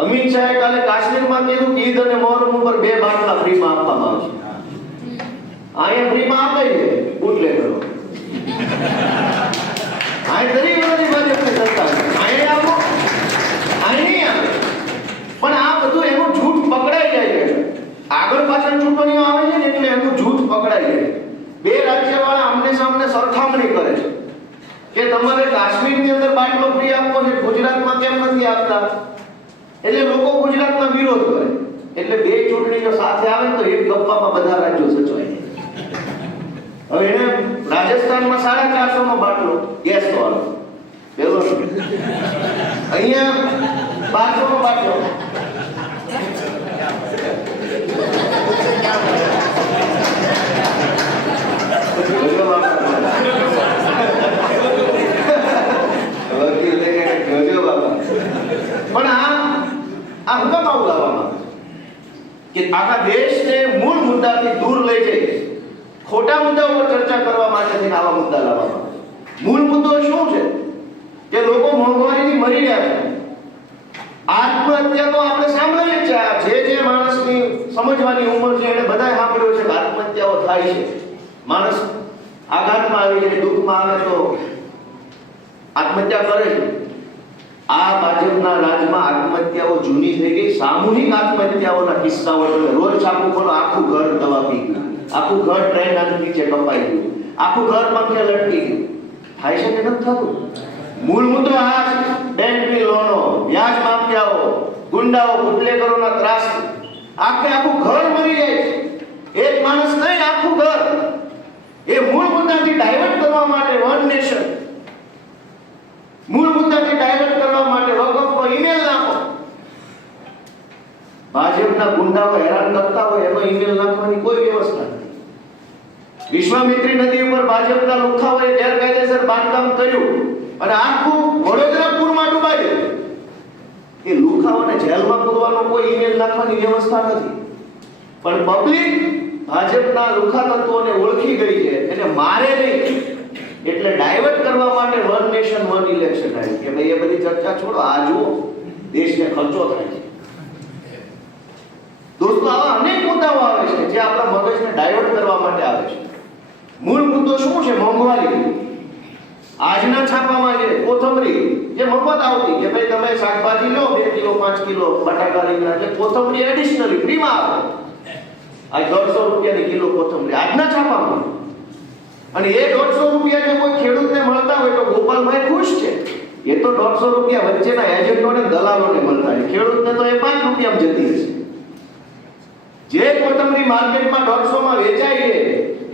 અમિત શાહે કાલે કાશ્મીરમાં કીધું કે ઈદ અને મોહરમ ઉપર 2 બાટલા ફ્રીમાં આપવામાં આવશે. અહીંયા ફ્રીમાં આપે છે બુટલે કરો. આ દરેક વાળી ભાજપની સરકાર અહીંયા આપો, અહીં નહીં આપે. પણ આ બધું એનું જૂઠ પકડાઈ જાય છે. આગળ પાછળ ચૂંટણીઓ આવે છે ને એટલે એનું જૂઠ પકડાઈ જાય. 2 રાજ્યવાળા આમને સામને સરખામણી કરે છે કે તમારે કાશ્મીરની અંદર બાટલો ફ્રી આપવો છે, ગુજરાતમાં કેમ નથી આપતા? એટલે લોકો ગુજરાતમાં વિરોધ કરે. એટલે 2 ચૂંટણીઓ સાથે આવે તો એક ગપ્પામાં બધા રાજ્યો સચવાય. હવે એને રાજસ્થાનમાં 450 નો બાટલો ગેસ વાળો પેલો, અહીંયા 1200 નો બાટલો. પણ આ હુકમ આવું લાવવામાં કે આખા દેશને મૂળ મુદ્દાથી દૂર લઈ જઈ ખોટા મુદ્દા ઉપર ચર્ચા કરવા માટે આવા મુદ્દા લાવવામાં. મૂળ મુદ્દો શું છે કે લોકો મોંઘવારીથી મરી રહ્યા છે. આત્મહત્યા તો આપણે સાંભળીએ છે. જે માણસની સમજવાની ઉંમર છે એને બધાય સાંભળ્યું છે કે આત્મહત્યાઓ થાય છે. માણસ આઘાતમાં આવી જાય, દુઃખમાં આવે તો આત્મહત્યા કરે છે. આ ભાજપના રાજમાં આત્મહત્યાઓ જૂની થઈ ગઈ. સામૂહિક આત્મહત્યાઓના કિસ્સાઓ તમે રોજ છાપું ખોલો, આખું ઘર દવા પી ગયું, આખું ઘર ટ્રેન નીચે કપાઈ ગયું, આખું ઘર પંખે લટકી ગયું. થાય છે કે નથી થતું? મૂળ મુદ્દો આ બેંકની લોનો, વ્યાજ માફિયાઓ, ગુંડાઓ, બુટલેગરોના ત્રાસ, આખું ઘર મરી જાય છે. એક માણસ નહીં, આખું ઘર. એ મૂળ મુદ્દાથી ડાયવર્ટ કરવા માટે વન નેશન, મૂળ મુદ્દાથી ડાયવર્ટ કરવા માટે વકફનો ઈમેલ નાખો. ભાજપના ગુંડાઓ હેરાન કરતા હોય એનો ઈમેલ નાખવાની કોઈ વ્યવસ્થા નથી. વિશ્વામિત્રી નદી ઉપર ભાજપના લુખાઓએ ગેરકાયદેસર બાંધકામ કર્યું અને આખું વડોદરા પૂરમાં ડૂબાઈ ગયું. એ લુખાઓને જેલમાં પૂરવાનો કોઈ ઈમેલ નાખવાની વ્યવસ્થા નથી. પણ પબ્લિક ભાજપના લુખા તત્વોને ઓળખી ગઈ છે, એને મારે નહીં એટલે ડાયવર્ટ કરવા માટે વન નેશન વન ઇલેક્શન આવી કે ભાઈ એ બધી ચર્ચા છોડો, આ જુઓ દેશને ખર્ચો થાય છે. દોસ્તો, આવા અનેક મુદ્દાઓ આવે છે જે આપણા મગજને ડાયવર્ટ કરવા માટે આવે છે. મૂળ મુદ્દો શું છે? મોંઘવારી. આજના છાપામાં જે કોથમરી જે મફત આવતી કે ભાઈ તમે શાકભાજી લો 2 કિલો 5 કિલો બટાકા રીંગણા, એટલે કોથમરી એડિશનલી ફ્રીમાં આવે. આ 150 રૂપિયાની કિલો કોથમરી આજના છાપામાં. અને એ 150 રૂપિયા જે કોઈ ખેડૂતને મળતા હોય તો ગોપાલભાઈ ખુશ છે. એ તો 150 રૂપિયા વચ્ચેના એજન્ટોને દલાલોને મળતા હોય, ખેડૂતને તો એ 5 રૂપિયામાં જતી હશે. જે કોથમરી માર્કેટમાં 150 માં વેચાય છે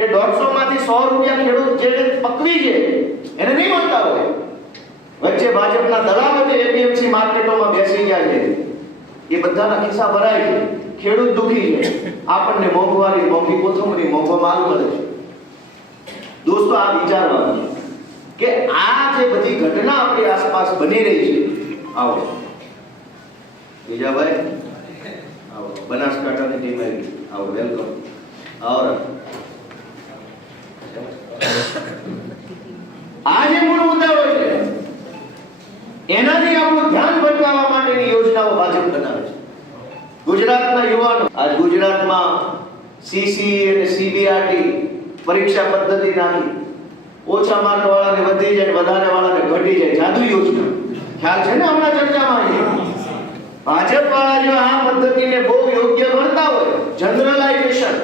એ 150 માંથી 100 રૂપિયા ખેડૂત જે પકવી છે એને નહીં મળતા હોય. વચ્ચે ભાજપના દલાલો જે એપીએમસી માર્કેટોમાં બેસી ગયા છે એ બધાના ખિસ્સા ભરાય છે. ખેડૂત દુખી છે. આપણને મોંઘવારી, મોંઘી કોથમરી, મોંઘો માલ મળે છે. દોસ્તો, આ વિચારવાનું કે આ જે બધી ઘટના આપણી આસપાસ બની રહી છે. આવો બીજાભાઈ, આવો બનાસકાંઠાની ટીમ આવી, આવો વેલકમ. આવો. આ જે મૂળ મુદ્દાઓ છે એનાથી આપણું ધ્યાન ભટકાવવા માટેની યોજનાઓ ભાજપ બનાવે છે. ગુજરાતના યુવાનો આજ ગુજરાતમાં સીસી અને સીબીઆરટી પરીક્ષા પદ્ધતિ નાખી, ઓછા માર્ક વાળાને વધી જાય, વધારે વાળાને ઘટી જાય. જાદુ યોજના ખ્યાલ છે ને હમણાં ચર્ચામાં. ભાજપ વાળા જો આ પદ્ધતિને બહુ યોગ્ય ગણતા હોય, જનરલાઇઝેશન,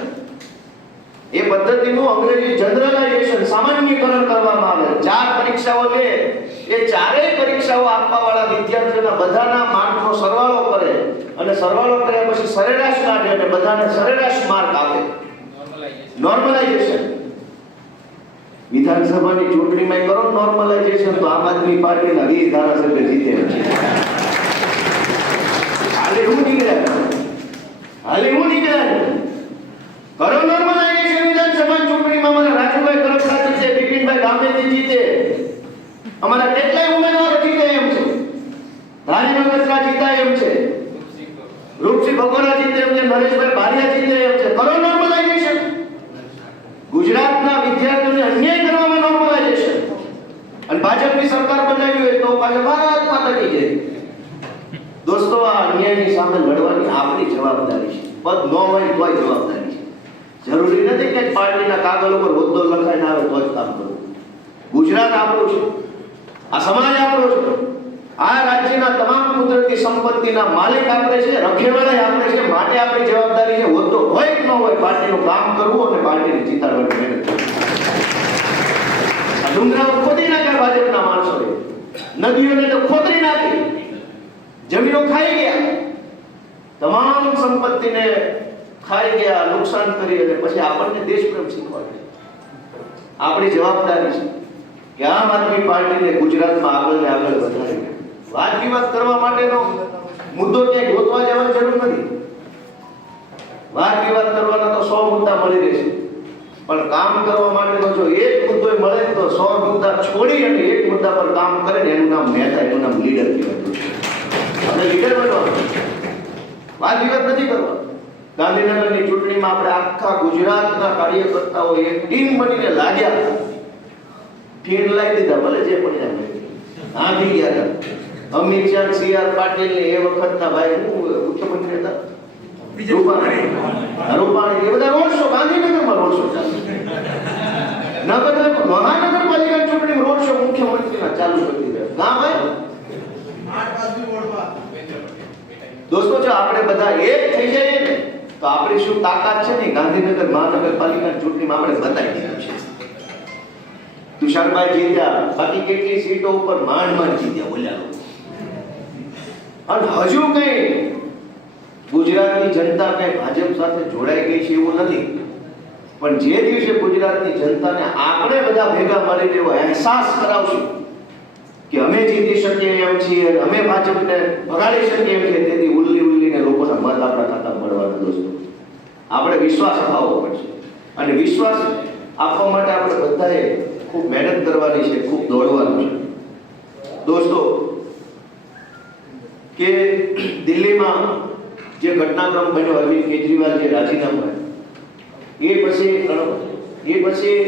એ પદ્ધતિનું અંગ્રેજી જનરલાઇઝેશન, સામાન્યકરણ કરવામાં આવે. 4 પરીક્ષાઓ લે, એ 4 પરીક્ષાઓ આપવા વાળા વિદ્યાર્થીઓના બધાના માર્કનો સરવાળો કરે અને સરવાળો કર્યા પછી સરેરાશ કાઢે અને બધાને સરેરાશ માર્ક આપે. નોર્મલાઇઝેશન. વિધાનસભાની ચૂંટણીમાં કરો નોર્મલાઇઝેશન તો આમ આદમી પાર્ટીના 20 ધારાસભ્ય જીતે છે. હાલે હું નીકળ્યા કરો નોર્મલાઇઝેશન. વિધાનસભા ચૂંટણીમાં અમારા રાજુભાઈ કરપડા જીતે, બિપિનભાઈ ગામેતી જીતે, અમારા કેટલાય ઉમેદવારો જીતે એમ છે. ધારી બગસરા જીતા એમ છે, રૂપસિંહ ભગોરા જીતે એમ છે, નરેશભાઈ બારિયા જીતે એમ છે. કરો નોર્મલાઇઝેશન. ગુજરાતના વિદ્યાર્થીઓને અન્યાય કરવામાં નોર્મલાઇઝેશન. અને ભાજપની સરકાર બનાવી હોય તો પાછળ ભારત માતા કી જય. દોસ્તો, આ અન્યાયની સામે લડવાની આપણી જવાબદારી છે. પદ ન હોય તોય જવાબદારી છે. જરૂરી નથી કે પાર્ટીના કાગળ ઉપર હોદ્દો લખાઈને આવે તો જ કામ કરવું. ગુજરાત આપણું છે, આ સમાજ આપણો છે, આ રાજ્યના તમામ કુદરતી સંપત્તિના માલિક આપણે છે, રખેવાળા આપણે છે. માટે આપણી જવાબદારી છે હોદ્દો હોય કે ન હોય પાર્ટીનું કામ કરવું અને પાર્ટીને જીતાડવાની મહેનત કરવી. આ ડુંગરાઓ ખોદી નાખ્યા ભાજપના માણસોએ, નદીઓને તો ખોદરી નાખી, જમીનો ખાઈ ગયા, તમામ સંપત્તિને ખાઈ ગયા, નુકસાન કરી અને પછી આપણને દેશપ્રેમ શીખવાડે. આપણી જવાબદારી છે કે આમ આદમી પાર્ટીને ગુજરાતમાં આગળ ને આગળ વધારે. વાત વિવાદ કરવા માટેનો મુદ્દો ક્યાંય ગોતવા જવાની જરૂર નથી. વાત વિવાદ કરવાના તો 100 મુદ્દા મળી રહેશે, પણ કામ કરવા માટેનો જો એક મુદ્દો મળે તો 100 મુદ્દા છોડી અને એક મુદ્દા પર કામ કરે ને એનું નામ નેતા, એનું નામ લીડર કહેવાય. આપણે લીડર બનવાનું, વાત વિવાદ નથી કરવાનો. ગાંધીનગરની ચૂંટણીમાં આપણે આખા ગુજરાતના કાર્યકર્તાઓ એક ટીમ બનીને લાગ્યા, ઠીક લાવી દીધા, ભલે જે પણ જાય આંધી ગયા હતા. અમિત શાહ, CR પાટીલ ને એ વખતના ભાઈ મુખ્યમંત્રી હતા રૂપાણી, એ બધા રોડ શો ગાંધીનગરમાં રોડ શો ચાલુ. મહાનગરપાલિકા ચૂંટણી રોડ શો મુખ્યમંત્રીના ચાલુ કરી દીધા. ગામ ભાઈ દોસ્તો, જો આપણે બધા એક થઈ જઈએ ને તો આપણી શું તાકાત છે ને ગાંધીનગર મહાનગરપાલિકા ચૂંટણીમાં આપણે બતાવી દીધું છે. તુષારભાઈ જીત્યા, બાકી કેટલી સીટો ઉપર માંડ જીત્યા બોલ્યા. અને હજુ કઈ ગુજરાતની જનતા કઈ ભાજપ સાથે જોડાઈ ગઈ છે એવું નથી, પણ જે દિવસે ગુજરાતની જનતાને આપણે બધા ભેગા મળીને એવો અહેસાસ કરાવશું કે અમે જીતી શકીએ એમ છીએ, અમે ભાજપને ભગાડી શકીએ એમ છીએ, તેથી ઉલ્લીને લોકોના મત આપણા ખાતા મળવાના. દોસ્તો, આપણે વિશ્વાસ અપાવવો પડશે અને વિશ્વાસ આપવા માટે આપણે બધાએ ખૂબ મહેનત કરવાની છે, ખૂબ દોડવાનું છે. દોસ્તો, કે દિલ્હીમાં જે ઘટનાક્રમ બન્યો, અરવિંદ કેજરીવાલ જે રાજીનામું આપ્યું, એ પછી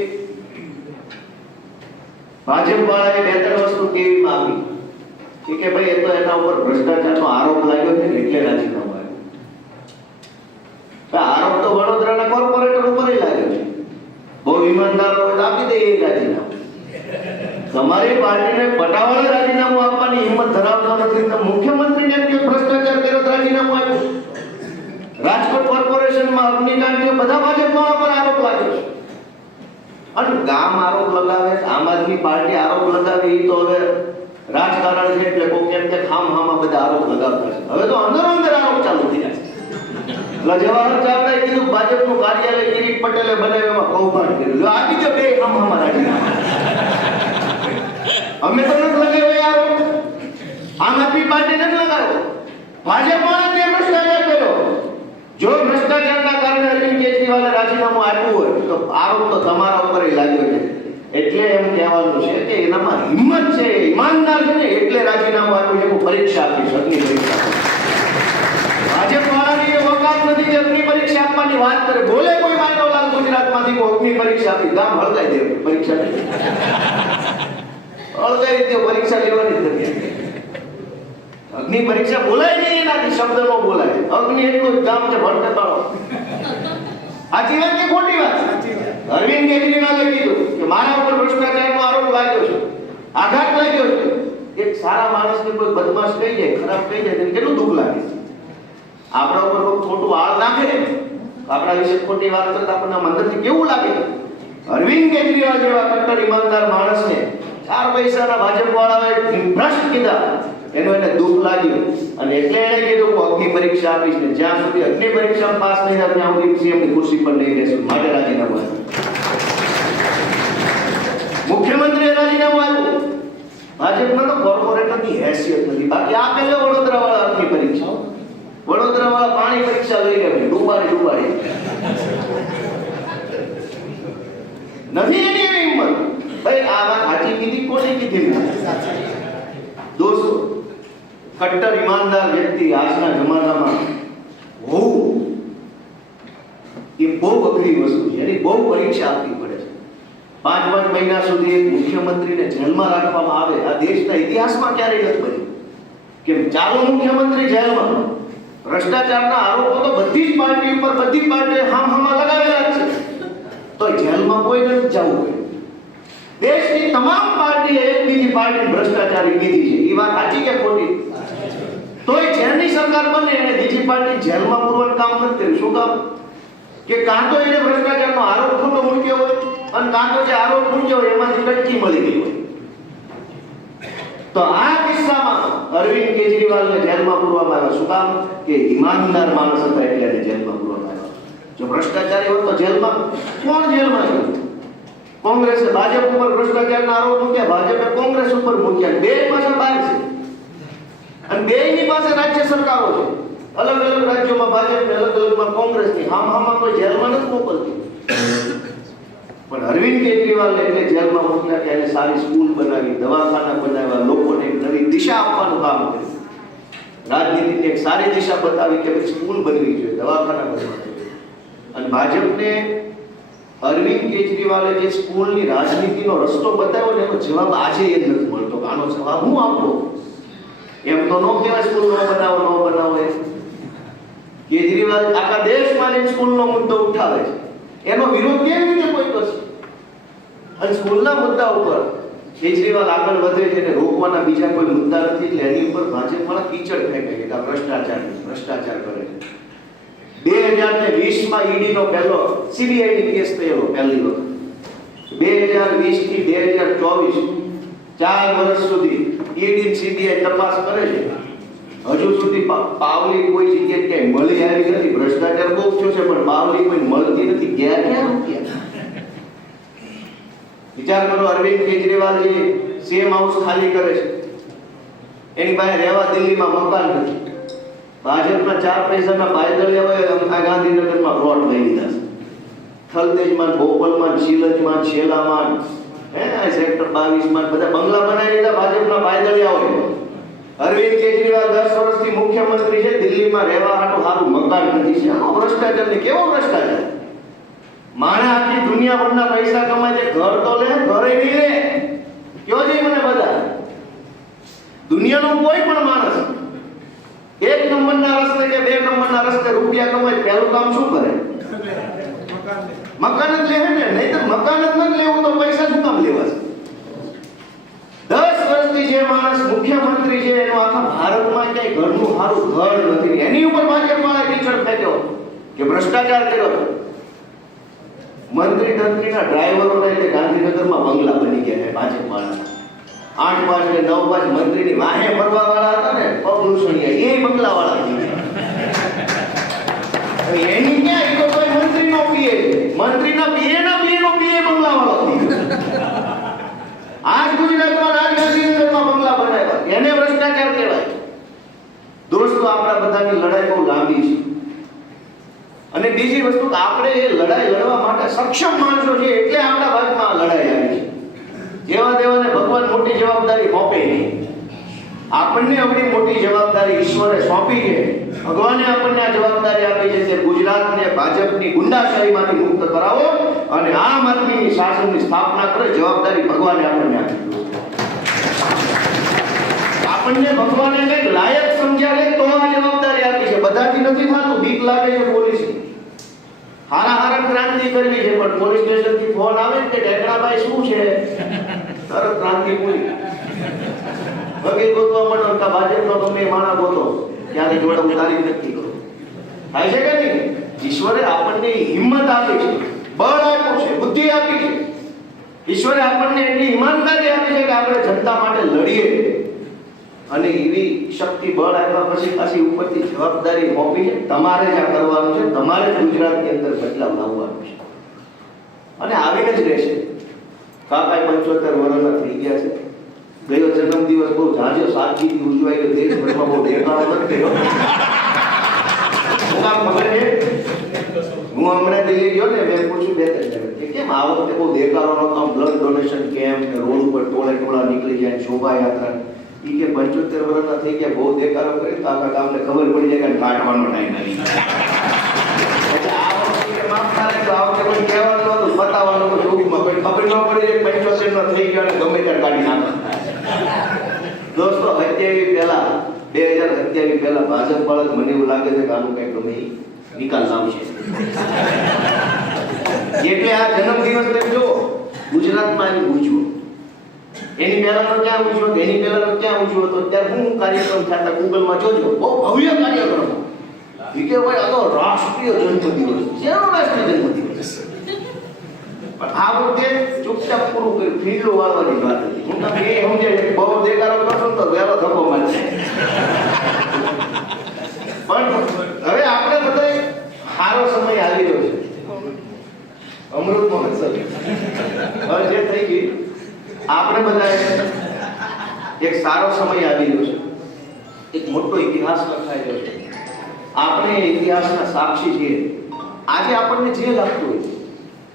ભાજપ વાળાએ 2-3 વસ્તુ ટીવીમાં આપી કે ભાઈ એ તો એના ઉપર ભ્રષ્ટાચારનો આરોપ લાગ્યો છે ને એટલે રાજીનામું આપ્યું. આરોપ તો વડોદરાના કોર્પોરેટર ઉપર લાગ્યો છે, બહુ ઈમાનદાર હોય તો આપી દે એ રાજીનામું. તમારી પાર્ટીને પટાવાળા રાજીનામું આપવાની હિંમત ધરાવતો નથી તો મુખ્યમંત્રીને કેમ ભ્રષ્ટાચાર કર્યો રાજીનામું આપ્યું? રાજકોટ કોર્પોરેશનમાં અગ્નિકાંડ થયો, બધા ભાજપવાળા પર આરોપ લાગ્યો છે. અને ગામ આરોપ લગાવે, આમ આદમી પાર્ટી આરોપ લગાવે, એ તો હવે રાજકારણ છે એટલે કોઈ કેમ કે ખામમાં બધા આરોપ લગાવતા છે. હવે તો અંદર આરોપ ચાલુ થઈ જાય છે. જવાહર ચાવડાએ કીધું ભાજપનું કાર્યાલય કિરીટ પટેલે બનાવ્યું, એમાં કૌભાંડ કર્યું. જો આપી દો બે ખામમાં રાજીનામું. અમે તો નથી લગાવ્યો યાર, આમ આદમી પાર્ટી નથી લગાવ્યો, ભાજપમાં તે ભ્રષ્ટાચાર કર્યો. જો ભ્રષ્ટાચારના કારણે અરવિંદ કેજરીવાલે રાજીનામું આપ્યું હોય તો આરોપ તો તમારા ઉપર લાગ્યો છે. એટલે એમ કહેવાનું છે કે એનામાં હિંમત છે, ઈમાનદાર છે ને એટલે રાજીનામું આપ્યું છે. પરીક્ષા આપી, અગ્નિ પરીક્ષા. ભાજપ વાળાની વકાત નથી કે અગ્નિ પરીક્ષા આપવાની વાત કરે. બોલે કોઈ માંડવલાલ ગુજરાતમાંથી કોઈ અગ્નિ પરીક્ષા આપી, ગામ હળગાઈ દે. પરીક્ષા હળગાઈ દે, પરીક્ષા લેવાની નથી. અગ્નિ પરીક્ષા બોલાય નહીં, એનાથી શબ્દ નો બોલાય. અગ્નિ એટલું જ કામ છે, ભટકતાળો. સાચી વાત કે ખોટી વાત? અરવિંદ કેજરીવાલે કીધું કે મારા ઉપર ભ્રષ્ટાચારનો આરોપ લાગ્યો છે, આઘાત લાગ્યો છે. એક સારા માણસને કોઈ બદમાશ કહી જાય, ખરાબ કહી જાય, તેને કેટલું દુઃખ લાગે છે. આપણા ઉપર કોઈ ખોટું આળ નાખે, આપણા વિશે ખોટી વાત કરતા આપણને અંદરથી કેવું લાગે? અરવિંદ કેજરીવાલ જેવા કટ્ટર ઈમાનદાર માણસને 4 પૈસાના ભાજપ વાળાએ ભ્રષ્ટ કીધા, એનું એને દુઃખ લાગ્યું અને એટલે એને કીધું હું અગ્નિ પરીક્ષા આપીશ ને જ્યાં સુધી અગ્નિ પરીક્ષામાં પાસ નહીં થાય ત્યાં સુધી સીએમની ખુરશી પર નહીં રહેશું. માટે રાજીનામું આપ્યું. મુખ્યમંત્રીએ રાજીનામું આપ્યું. ભાજપમાં તો કોર્પોરેટરની હેસિયત નથી. બાકી આપે છે વડોદરા વાળા અગ્નિ પરીક્ષા, વડોદરા વાળા પાણી પરીક્ષા લઈ લે, ડૂબાડી નથી એની એવી હિંમત. ભાઈ આ વાત સાચી કીધી, કોને કીધી? દોસ્તો, કટ્ટર ઈમાનદાર વ્યક્તિ આજના જમાનામાં હોવું એ બહુ અઘરી વસ્તુ છે. એની બહુ પરીક્ષા આપવી પડે છે. 5 મહિના સુધી એક મુખ્યમંત્રીને જેલમાં રાખવામાં આવે, આ દેશના ઇતિહાસમાં ક્યારેય નથી બન્યું. કે ચાલુ મુખ્યમંત્રી જેલમાં, ભ્રષ્ટાચારના આરોપો તો બધી જ પાર્ટી ઉપર બધી પાર્ટીએ હામહામા લગાવેલા જ છે, તો જેલમાં કોઈ નથી જવું પડે. દેશની તમામ પાર્ટીએ એક બીજી પાર્ટી ભ્રષ્ટાચારી કીધી છે, એ વાત સાચી કે ખોટી? તોય જેની સરકાર બને એને બીજી પાર્ટી જેલમાં પૂરવાનું કામ નથી કર્યું. શું કામ? કે કાં તો એને ભ્રષ્ટાચારનો આરોપ ખોટો મૂક્યો હોય અને કાં તો જે આરોપ મૂક્યો હોય એમાંથી કટકી મળી ગઈ હોય. તો આ કિસ્સામાં અરવિંદ કેજરીવાલને જેલમાં પૂરવામાં આવ્યા. શું કામ? કે ઈમાનદાર માણસ હતા એટલે એને જેલમાં પૂરવામાં આવ્યા. જો ભ્રષ્ટાચારી હોત તો જેલમાં કોણ જેલમાં છે? કોંગ્રેસે ભાજપ ઉપર ભ્રષ્ટાચારના આરોપ મૂક્યા, ભાજપે કોંગ્રેસ ઉપર મૂક્યા. બે પાછળ બહાર છે અને બેયની પાસે રાજ્ય સરકારો છે. અલગ અલગ રાજ્યોમાં ભાજપ ને અલગ અલગમાં કોંગ્રેસની હામહામા કોઈ જેલમાં નથી મોકલતી. પણ અરવિંદ કેજરીવાલ એટલે જેલમાં મોકલ્યા કે એને સારી સ્કૂલ બનાવી, દવાખાના બનાવ્યા, લોકોને એક નવી દિશા આપવાનું કામ કર્યું. રાજનીતિની એક સારી દિશા બતાવી કે ભાઈ સ્કૂલ બનવી જોઈએ, દવાખાના બનવા જોઈએ. અને ભાજપને અરવિંદ કેજરીવાલે જે સ્કૂલની રાજનીતિનો રસ્તો બતાવ્યો ને એનો જવાબ આજે એ નથી મળતો. આનો જવાબ હું આપો? એમ તો નો કહેવાય સ્કૂલ નો બનાવો એ. કેજરીવાલ આખા દેશમાં સ્કૂલનો મુદ્દો ઉઠાવે છે, એનો વિરોધ કેવી રીતે કોઈ કરશે? અને સ્કૂલના મુદ્દા ઉપર કેજરીવાલ આગળ વધે છે અને રોકવાના બીજા કોઈ મુદ્દા નથી, એટલે એની ઉપર ભાજપવાળા કીચડ ફેંકે કે ભ્રષ્ટાચાર કરે છે. 2020માં ઈડી નો પહેલો સીબીઆઈ કેસ થયેલો પહેલી વખત. 2020 થી 2024 4 વર્ષ સુધી ઈડી સીબીઆઈ તપાસ કરે છે. હજુ સુધી પાવલી કોઈ જગ્યાએ ક્યાંય મળી આવી નથી. ભ્રષ્ટાચાર બહુ થયો છે પણ પાવલી કોઈ મળતી નથી. ગયા ક્યાં રૂપિયા? વિચાર કરો, અરવિંદ કેજરીવાલ જે સીએમ હાઉસ ખાલી કરે છે, એની પાસે રહેવા દિલ્હીમાં મકાન નથી. ભાજપના 4 પૈસાના પાયદળિયા હોય આ ગાંધીનગરમાં પ્લોટ લઈ લીધા છે. થલતેજમાં, બોપલમાં, શીલજમાં, શેલામાં, સેક્ટર 22માં બધા બંગલા બનાવી લીધા ભાજપના પાયદળિયા હોય. અરવિંદ કેજરીવાલ 10 વર્ષથી મુખ્યમંત્રી છે, દિલ્હીમાં રહેવા હાટું સારું મકાન નથી છે. આનો ભ્રષ્ટાચાર ને કેવો ભ્રષ્ટાચાર! માણે આખી દુનિયાભરના પૈસા કમાય છે, ઘર તો લે, ઘરે નહીં લે. કયો છે મને બધા? દુનિયાનો કોઈ પણ માણસ 1 નંબરના રસ્તે કે 2 નંબરના રસ્તે રૂપિયા કમાય પહેલું કામ શું કરે? મકાન જ લે ને. નહીતર મકાન જ ન લેવું તો પૈસા શું કામ લેવા છે? 10 વર્ષથી જે માણસ મુખ્યમંત્રી છે એનો આખા ભારતમાં ક્યાંય ઘરનું સારું ઘર નથી. એની ઉપર ભાજપવાળા કીચડ ફેંક્યો કે ભ્રષ્ટાચાર કર્યો. મંત્રીના ડ્રાઈવરોના એટલે ગાંધીનગરમાં બંગલા બની ગયા છે ભાજપવાળા. 8-5 કે 9-5 મંત્રીની વાહે ફરવા વાળા હતા ને પગલુસણિયા, એ બંગલા વાળા થઈ ગયા. એની ક્યાં? એ તો કોઈ મંત્રીનો પીએ છે, મંત્રીના પીએના પીએનો પીએ બંગલા વાળો થઈ ગયો. આજ ગુજરાતમાં ગાંધીનગરમાં બંગલા બનાવ્યા, એને ભ્રષ્ટાચાર કહેવાય. દોસ્તો, આપણા બધાની લડાઈ બહુ લાંબી છે અને બીજી વસ્તુ આપણે એ લડાઈ લડવા માટે સક્ષમ માણસો છે એટલે આપણા ભાગમાં લડાઈ આવી છે. જેવા દેવાને ભગવાન મોટી જવાબદારી સોંપે નહીં. આપણને આપણી મોટી જવાબદારી ઈશ્વરે સોંપી છે. ભગવાને આપણને આ જવાબદારી આપી છે કે ગુજરાતને ભાજપની ગુંડાશાહીમાંથી મુક્ત કરાવો અને આમ આદમીની શાસનની સ્થાપના કરે. જવાબદારી ભગવાને આપણને આપી છે. આપણને ભગવાને કંઈક લાયક સમજ્યા છે તો આ જવાબદારી આપી છે. બધાથી નથી થતું. બીક લાગે છે પોલીસ. હારા ક્રાંતિ કરવી છે પણ પોલીસ સ્ટેશન થી ફોન આવે કે ઢેકણાભાઈ શું છે, તરત ક્રાંતિ પૂરી. વકીલ ગોતવા મળો કે ભાજપનો ગમે માણા ગોતો ત્યારે જોડે ઉતારી નક્કી કરો. થાય છે કે નહીં? ઈશ્વરે આપણને હિંમત આપી છે, બળ આપ્યું છે, બુદ્ધિ આપી છે. ઈશ્વરે આપણને એટલી ઈમાનદારી આપી છે કે આપણે જનતા માટે લડીએ અને એવી શક્તિ બળ આપ્યા પછી પાછી ઉપરથી જવાબદારી સોંપી છે. તમારે જ આ કરવાનું છે, તમારે જ ગુજરાતની અંદર બદલાવ લાવવાનો છે અને આવીને જ રહેશે. કાકા 75 વર્ષના થઈ ગયા છે. ગયો જન્મદિવસ બહુ ઝાઝો સાદગીથી ઉજવાયો. દેશભરમાં બહુ દેખાડો નથી થયો. શું કામ ખબર છે? હું હમણાં દિલ્હી ગયો ને, મેં પૂછ્યું 2-3 જણ કે કેમ આ વખતે બહુ દેખાડો નતો, બ્લડ ડોનેશન કેમ્પ ને રોડ ઉપર ટોળા નીકળી જાય, શોભાયાત્રા. ઈ કે 75 વર્ષના થઈ ગયા, બહુ દેખાડો કરી તો આખા ગામને ખબર પડી જાય કે કાઢવાનો ટાઈમ આવી ગયો. એટલે આ વખતે માફ કરે તો આ વખતે કોઈ કહેવાનું નહોતું, બતાવવાનું હતું ટૂંકમાં. કોઈ ખબર ન પડી જાય 75 નો થઈ ગયો અને ગમે ત્યારે કાઢી નાખો. દોસ્તો, 27 પહેલા 2027 પહેલા ભાજપ વાળા મને એવું લાગે છે કે આનું કંઈક ગમે ઈ નિકાલ લાવશે. એટલે આ જન્મદિવસ તમે જો ગુજરાતમાં આવી ઉજવો, એની પહેલાનો ક્યાં ઉજવો, એની પહેલાનો ક્યાં ઉજવો, તો અત્યારે હું કાર્યક્રમ થતા ગૂગલમાં જોજો, બહુ ભવ્ય કાર્યક્રમ. એ કે ભાઈ આ તો રાષ્ટ્રીય જન્મદિવસ. શેનો રાષ્ટ્રીય જન્મદિવસ? પણ આ વખતે ચૂપચાપ પૂરું કર્યું, ફીરલો વાળવાની વાત હતી. હું તમે એ સમજાય કે બહુ દેખાડો કરશો ને તો વહેલો ધક્કો મારશે. પણ હવે આપણે બધા સારો સમય આવી રહ્યો છે, અમૃત મહોત્સવ હવે જે થઈ ગઈ, આપણે બધા એક સારો સમય આવી રહ્યો છે, એક મોટો ઇતિહાસ લખાઈ રહ્યો છે. આપણે ઇતિહાસના સાક્ષી છીએ. આજે આપણને જે લાગતું હોય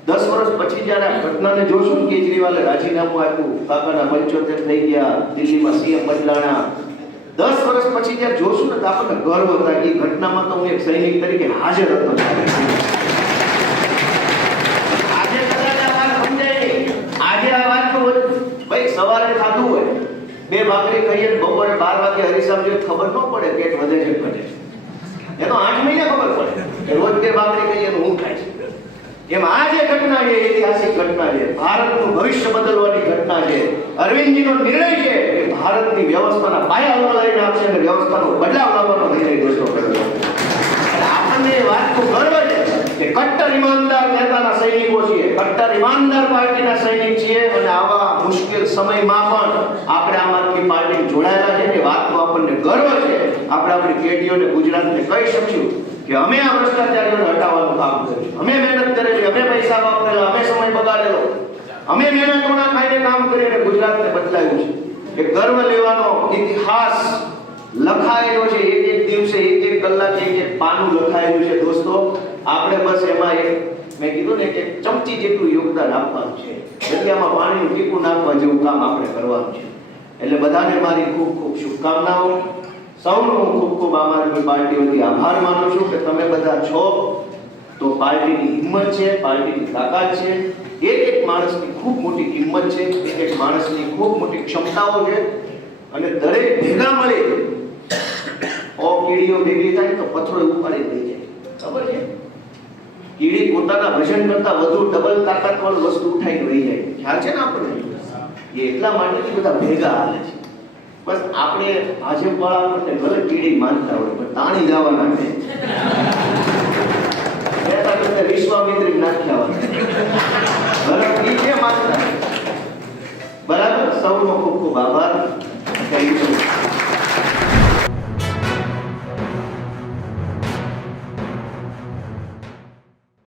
10 વર્ષ પછી જ્યારે આ ઘટનાને જોશું ને, કેજરીવાલે રાજીનામું આપ્યું, કાકાના 75 થઈ ગયા, દિલ્હીમાં સીએમ બદલાણા, 10 વર્ષ પછી જ્યારે જોશું ને તો આપણને ગર્વ થાય કે ઘટનામાં તો હું એક સૈનિક તરીકે હાજર હતો. આજે કદાચ આ વાત સમજાય નહીં. આજે આ વાત તો ભાઈ સવારે ખાધું હોય, 2 ભાખરી ખાઈએ, બપોરે 12 વાગે હરીસાબ જે ખબર ન પડે પેટ વધે છે ઘટે, એ તો 8 મહિને ખબર પડે કે રોજ 2 ભાખરી ખાઈએ એનું હું થાય છે. એમ આ જે ઘટના છે, ઐતિહાસિક ઘટના છે, ભારતનું ભવિષ્ય બદલવાની ઘટના છે. અરવિંદજીનો નિર્ણય છે કે ભારતની વ્યવસ્થાના પાયા હલાવીને આપશે અને વ્યવસ્થાનો બદલાવ લાવવાનો નિર્ણય દોસ્તો કર્યો. આપણને એ વાતનું ગર્વ છે કે કટ્ટર ઈમાનદાર નેતાના સૈનિકો છીએ, કટ્ટર ઈમાનદાર પાર્ટીના સૈનિક છીએ, અને આવા મુશ્કેલ સમયમાં પણ આપણે આમ આદમી પાર્ટી જોડાયેલા છે. એ વાતનો આપણને ગર્વ છે. આપણે આપણી પેઢીઓને, ગુજરાતને કહી શકશું કે અમે આ ભ્રષ્ટાચારીઓને હટાવવાનું કામ કર્યું, અમે મહેનત કરેલી, અમે પૈસા વાપરેલા, અમે સમય બગાડેલો, અમે મહેનતોના ખાઈને કામ કરીને ગુજરાતને બદલાવ્યું છે. એ ગર્વ લેવાનો ઇતિહાસ લખાયેલો છે. એક દિવસે, એક કલાકે, એક પાનું લખાયેલું છે દોસ્તો. આપણે બસ એમાં એક મેં કીધું ને કે ચમચી જેટલું યોગદાન આપવાનું છે. જગ્યામાં પાણીનું ટીપું નાખવા જેવું કામ આપણે કરવાનું છે. એટલે બધાને મારી ખૂબ ખૂબ શુભકામનાઓ. સૌનો હું ખૂબ ખૂબ અમારી પાર્ટીઓથી આભાર માનું છું કે તમે બધા છો તો પાર્ટીની હિંમત છે, પાર્ટીની તાકાત છે. એક માણસની ખૂબ મોટી કિંમત છે, એક માણસની ખૂબ મોટી ક્ષમતાઓ છે, અને દરેક ભેગા મળે કીડીઓ ભેગી થાય તો પથ્થરો ઉપાડી લઈ જાય. ખબર છે? કીડી પોતાના વજન કરતા વધુ ડબલ તાકાતવાળું વસ્તુ ઉઠાઈને લઈ જાય. ખ્યાલ છે ને આપણને? એ એટલા માટે બધા ભેગા હાલે છે. બસ આપણે ભાજપ વાળા આપણને ગલત કીડી માનતા હોય, પણ તાણી જવાના છે. વિશ્વામિત્રી નાખ્યા ગલત કીડી માનતા. બરાબર. સૌનો ખૂબ ખૂબ આભાર. Thank you.